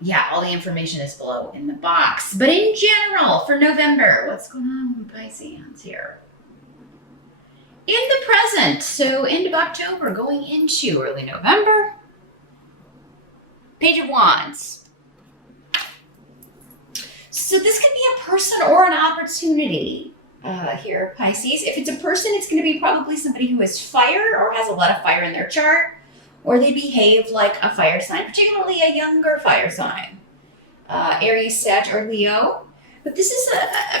Yeah, all the information is below in the box. But in general, for November, what's going on with Pisces here? In the present, so end of October, going into early November. Page of Wands. So this could be a person or an opportunity here, Pisces. If it's a person, it's going to be probably somebody who is fire or has a lot of fire in their chart, or they behave like a fire sign, particularly a younger fire sign. Aries, Sag, or Leo. But this is,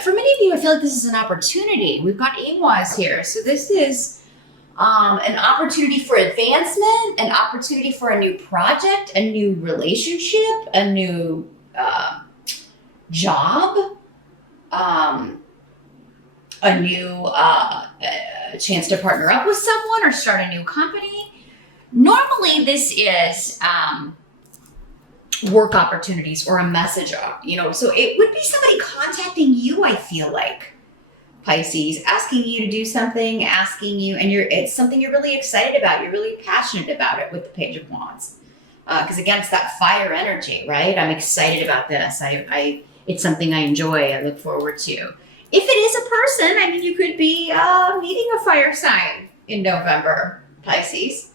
for many of you, I feel like this is an opportunity. We've got Ewas here. So this is an opportunity for advancement, an opportunity for a new project, a new relationship, a new job, a new chance to partner up with someone or start a new company. Normally, this is work opportunities or a message, so it would be somebody contacting you, I feel like, Pisces, asking you to do something, asking you, and it's something you're really excited about. You're really passionate about it with the Page of Wands. Because again, it's that fire energy, right? I'm excited about this. It's something I enjoy. I look forward to. If it is a person, I mean, you could be meeting a fire sign in November, Pisces.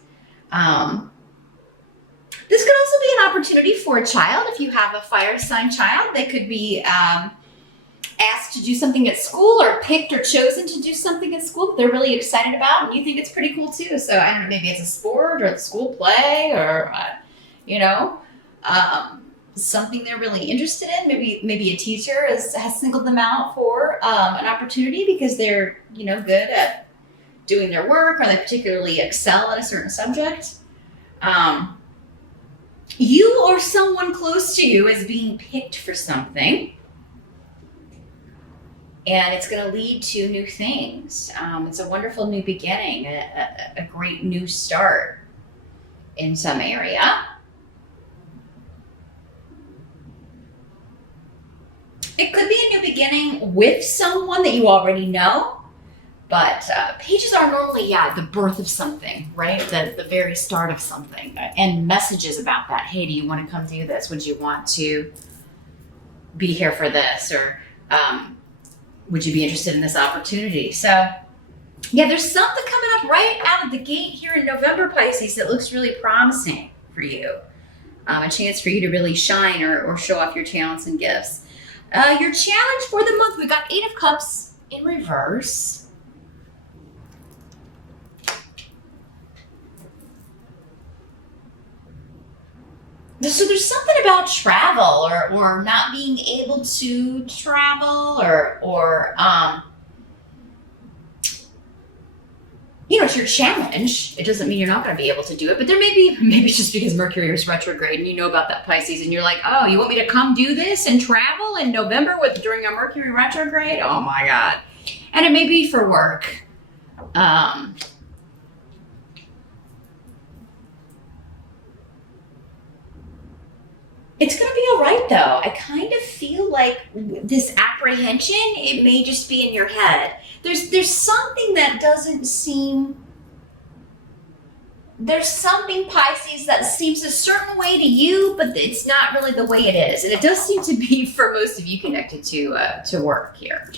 This could also be an opportunity for a child. If you have a fire sign child, they could be asked to do something at school or picked or chosen to do something at school that they're really excited about, and you think it's pretty cool too. So I don't know, maybe it's a sport or a school play or, something they're really interested in. Maybe a teacher has singled them out for an opportunity because they're, good at doing their work, or they particularly excel at a certain subject. You or someone close to you is being picked for something, and it's going to lead to new things. It's a wonderful new beginning, a great new start in some area. It could be a new beginning with someone that you already know. But pages are normally, the birth of something, right? The very start of something, and messages about that. Hey, do you want to come do this? Would you want to be here for this? Or would you be interested in this opportunity? So, there's something coming up right out of the gate here in November, Pisces, that looks really promising for you. A chance for you to really shine or show off your talents and gifts. Your challenge for the month, we got 8 of Cups in reverse. So there's something about travel or not being able to travel or it's your challenge. It doesn't mean you're not going to be able to do it, but there maybe it's just because Mercury is retrograde and you know about that, Pisces, and you're like, oh, you want me to come do this and travel in November during a Mercury retrograde? Oh my God. And it may be for work. It's going to be all right, though. I kind of feel like this apprehension, it may just be in your head. There's something that doesn't seem... There's something, Pisces, that seems a certain way to you, but it's not really the way it is. And it does seem to be, for most of you, connected to work here.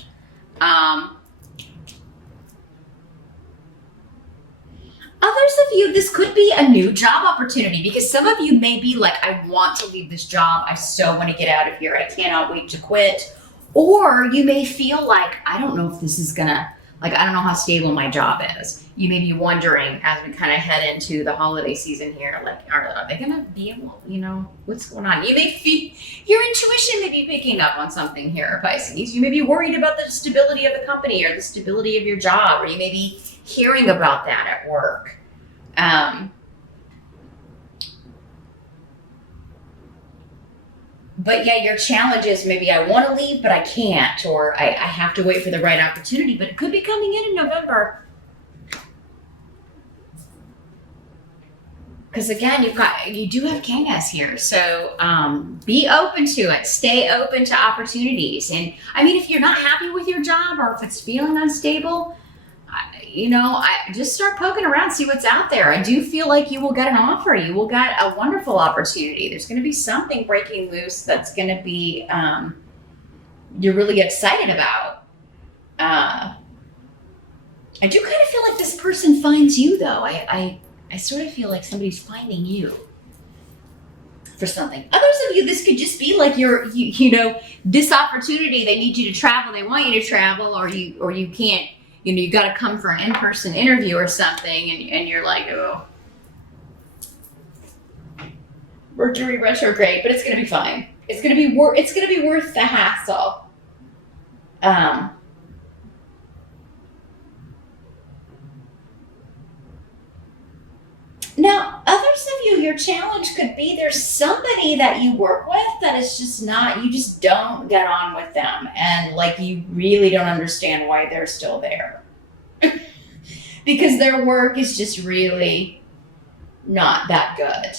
Others of you, this could be a new job opportunity, because some of you may be like, I want to leave this job. I so want to get out of here. I cannot wait to quit. Or you may feel like, I don't know if this is gonna, I don't know how stable my job is. You may be wondering as we kind of head into the holiday season here, are they gonna be able, what's going on? You may feel, your intuition may be picking up on something here, Pisces. You may be worried about the stability of the company or the stability of your job, or you may be hearing about that at work. But your challenge is maybe I want to leave, but I can't, or I have to wait for the right opportunity, but it could be coming in November. Because again, you do have Candace here. So be open to it. Stay open to opportunities. And I mean, if you're not happy with your job or if it's feeling unstable, I just start poking around, see what's out there. I do feel like you will get an offer. You will get a wonderful opportunity. There's going to be something breaking loose that's going to be you're really excited about. I do kind of feel like this person finds you, though. I sort of feel like somebody's finding you for something. Others of you, this could just be like this opportunity. They need you to travel. They want you to travel, or you can't. You got to come for an in-person interview or something, and you're like, oh, Mercury retrograde, but it's gonna be fine. It's gonna be worth the hassle. Now, others of you, your challenge could be there's somebody that you work with that is you just don't get on with them. And like, you really don't understand why they're still there. Because their work is just really not that good.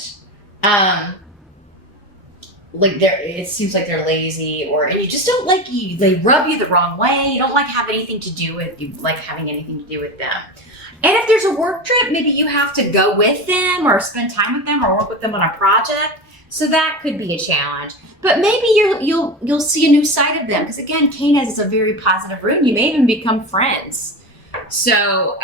It seems like they're lazy, and you just don't like they rub you the wrong way. You don't like having anything to do with them. And if there's a work trip, maybe you have to go with them or spend time with them or work with them on a project. So that could be a challenge. But maybe you'll see a new side of them, because again, Canis is a very positive rune. You may even become friends. So,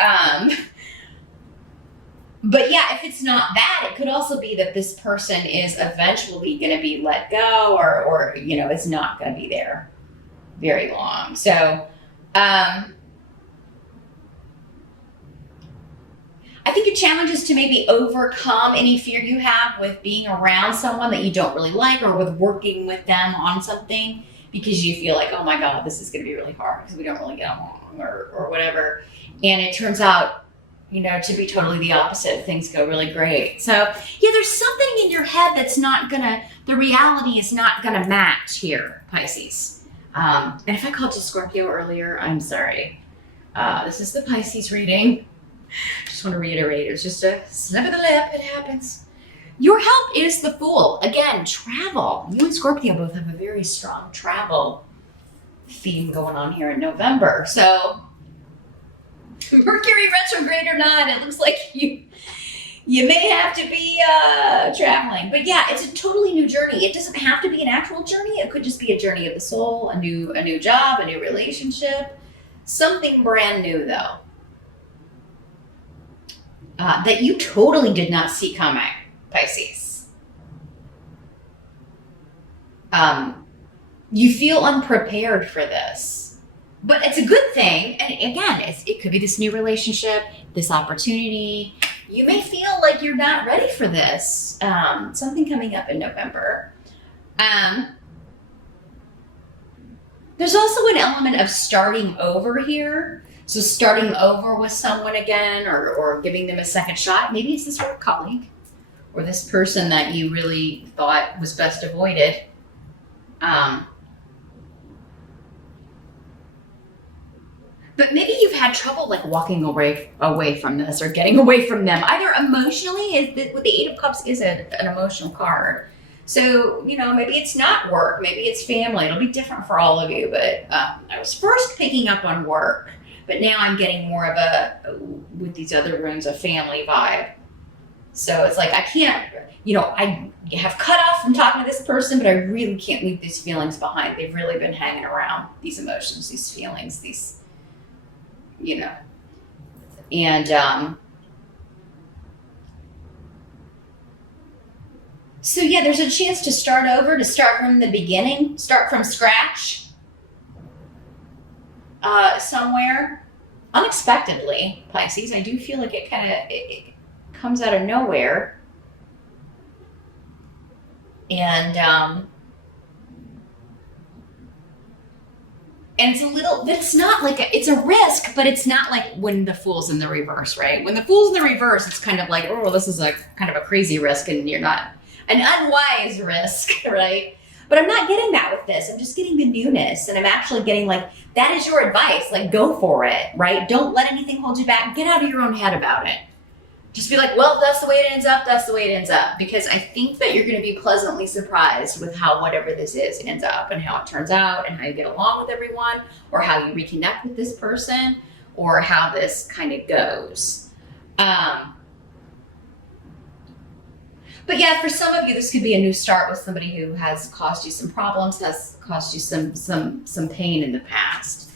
but yeah, if it's not that, it could also be that this person is eventually going to be let go, or is not going to be there very long. So, I think a challenge is to maybe overcome any fear you have with being around someone that you don't really like, or with working with them on something, because you feel like, oh my God, this is going to be really hard because we don't really get along, or whatever. And it turns out, to be totally the opposite. Things go really great. So yeah, there's something in your head that's the reality is not gonna match here, Pisces. And if I called you Scorpio earlier, I'm sorry. This is the Pisces reading. Just want to reiterate, it was just a snap of the lip. It happens. Your help is the Fool. Again, travel. You and Scorpio both have a very strong travel theme going on here in November. So Mercury retrograde or not, it looks like you may have to be traveling. But yeah, it's a totally new journey. It doesn't have to be an actual journey. It could just be a journey of the soul, a new job, a new relationship, something brand new though. That you totally did not see coming, Pisces. You feel unprepared for this, but it's a good thing. And again, it could be this new relationship, this opportunity. You may feel like you're not ready for this. Something coming up in November. There's also an element of starting over here. So starting over with someone again, or giving them a second shot. Maybe it's this work colleague or this person that you really thought was best avoided. But maybe you've had trouble like walking away from this, or getting away from them. Either emotionally, with the Eight of Cups is an emotional card. So, maybe it's not work, maybe it's family. It'll be different for all of you. But I was first picking up on work. But now I'm getting more of with these other runes, a family vibe. So it's like, I can't, I have cut off from talking to this person, but I really can't leave these feelings behind. They've really been hanging around, these emotions, these feelings, and so yeah, there's a chance to start over, to start from the beginning, start from scratch. Somewhere unexpectedly, Pisces. I do feel like it comes out of nowhere, and it's a little, but it's not like it's a risk, but it's not like when the Fool's in the reverse, right? When the Fool's in the reverse, it's kind of like, oh, this is a kind of a crazy risk, and you're not an unwise risk, right? But I'm not getting that with this. I'm just getting the newness, and I'm actually getting like, that is your advice. Like, go for it, right? Don't let anything hold you back. Get out of your own head about it. Just be like, well, that's the way it ends up. That's the way it ends up. Because I think that you're going to be pleasantly surprised with how whatever this is ends up, and how it turns out, and how you get along with everyone, or how you reconnect with this person, or how this kind of goes. But yeah, for some of you, this could be a new start with somebody who has caused you some problems, has caused you some pain in the past.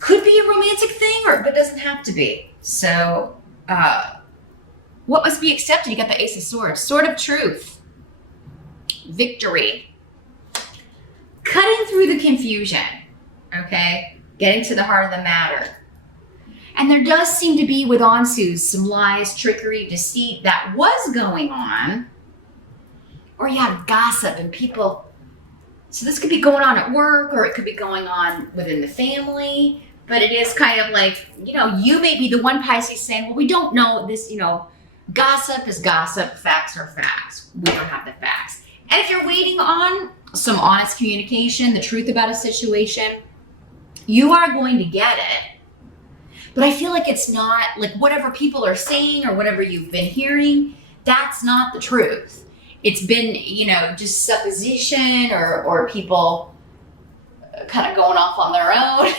Could be a romantic thing, but doesn't have to be. So, what must be accepted? You got the Ace of Swords, Sword of Truth, victory, cutting through the confusion, okay? Getting to the heart of the matter. And there does seem to be, with Ansus, some lies, trickery, deceit that was going on. Or you have gossip and people. So this could be going on at work, or it could be going on within the family. But it is kind of like, you may be the one, Pisces, saying, well, we don't know this, gossip is gossip, facts are facts. We don't have the facts. And if you're waiting on some honest communication, the truth about a situation, you are going to get it. But I feel like it's not, like whatever people are saying or whatever you've been hearing, that's not the truth. It's been, just supposition or people kind of going off on their own.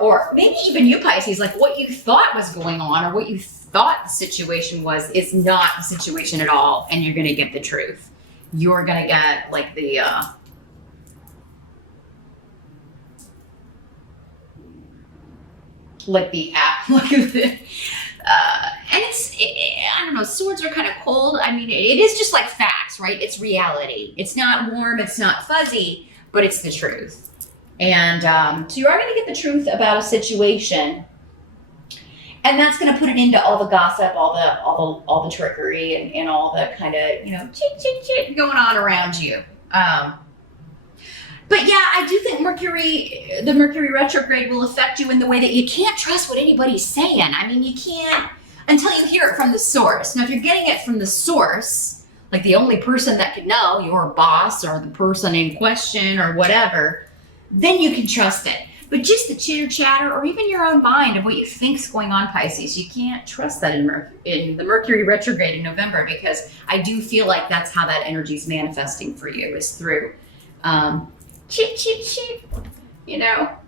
or maybe even you, Pisces, like what you thought was going on or what you thought the situation was is not the situation at all. And you're going to get the truth. You're going to get like the... and I don't know, swords are kind of cold. I mean, it is just like facts, right? It's reality. It's not warm, it's not fuzzy, but it's the truth. And so you are going to get the truth about a situation, and that's going to put it into all the gossip, all the trickery, and all the kind of chit going on around you. But yeah, I do think the Mercury retrograde will affect you in the way that you can't trust what anybody's saying. I mean, you can't until you hear it from the source. Now, if you're getting it from the source, like the only person that could know, your boss or the person in question or whatever, then you can trust it. But just the chitter chatter or even your own mind of what you think's going on, Pisces, you can't trust that in the Mercury retrograde in November, because I do feel like that's how that energy is manifesting for you, is through chip, chip, chip,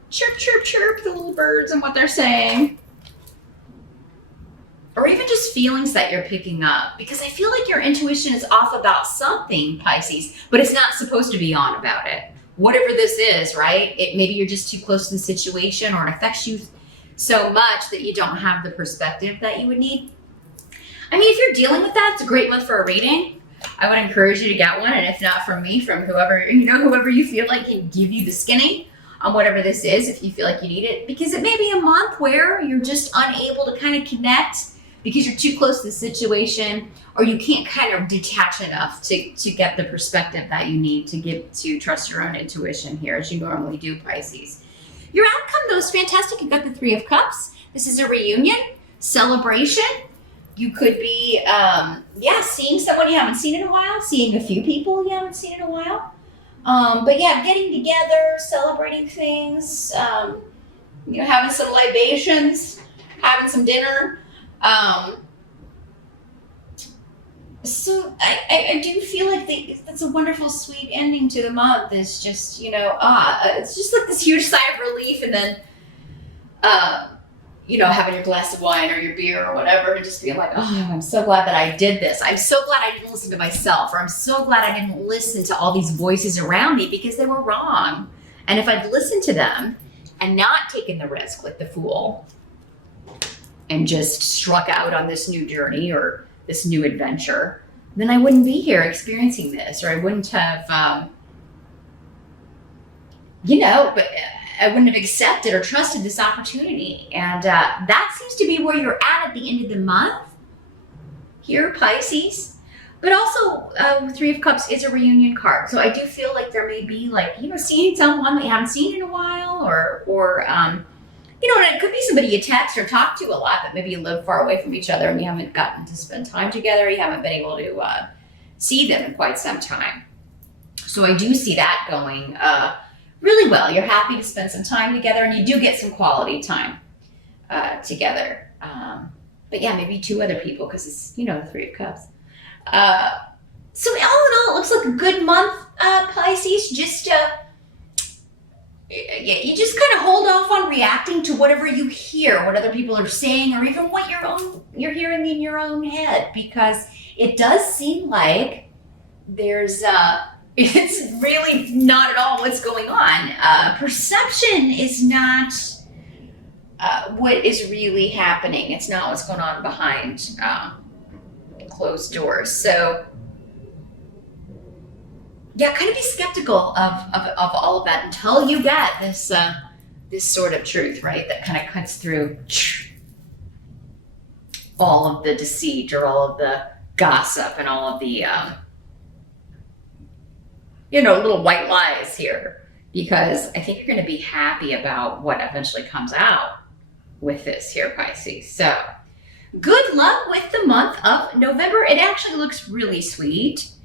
chirp, chirp, chirp, the little birds and what they're saying. Or even just feelings that you're picking up, because I feel like your intuition is off about something, Pisces, but it's not supposed to be on about it. Whatever this is, right? Maybe you're just too close to the situation, or it affects you so much that you don't have the perspective that you would need. I mean, if you're dealing with that, it's a great month for a reading. I would encourage you to get one, and if not from me, from whoever you feel like can give you the skinny on whatever this is, if you feel like you need it, because it may be a month where you're just unable to kind of connect because you're too close to the situation, or you can't kind of detach enough to get the perspective that you need to trust your own intuition here, as you normally do, Pisces. Your outcome, though, is fantastic. You've got the Three of Cups. This is a reunion, celebration. You could be, seeing someone you haven't seen in a while, seeing a few people you haven't seen in a while. But yeah, getting together, celebrating things, having some libations, having some dinner. So I do feel like that's a wonderful, sweet ending to the month. It's just, it's just like this huge sigh of relief, and then, having your glass of wine or your beer or whatever, and just being like, oh, I'm so glad that I did this. I'm so glad I didn't listen to myself, or I'm so glad I didn't listen to all these voices around me because they were wrong. And if I'd listened to them and not taken the risk like the fool and just struck out on this new journey or this new adventure, then I wouldn't be here experiencing this, or I wouldn't have, but I wouldn't have accepted or trusted this opportunity. And that seems to be where you're at the end of the month here, Pisces. But also, Three of Cups is a reunion card. So I do feel like there may be seeing someone that you haven't seen in a while, or and it could be somebody you text or talk to a lot, but maybe you live far away from each other and you haven't gotten to spend time together. You haven't been able to see them in quite some time. So I do see that going really well. You're happy to spend some time together, and you do get some quality time together. But yeah, maybe two other people, because it's, the Three of Cups. So all in all, it looks like a good month, Pisces. Just, you just kind of hold off on reacting to whatever you hear, what other people are saying, or even what you're hearing in your own head, because it does seem like there's it's really not at all what's going on. Perception is not what is really happening. It's not what's going on behind closed doors. So yeah, kind of be skeptical of all of that until you get this sort of truth, right? That kind of cuts through all of the deceit or all of the gossip and all of the little white lies here, because I think you're going to be happy about what eventually comes out with this here, Pisces. So good luck with the month of November. It actually looks really sweet.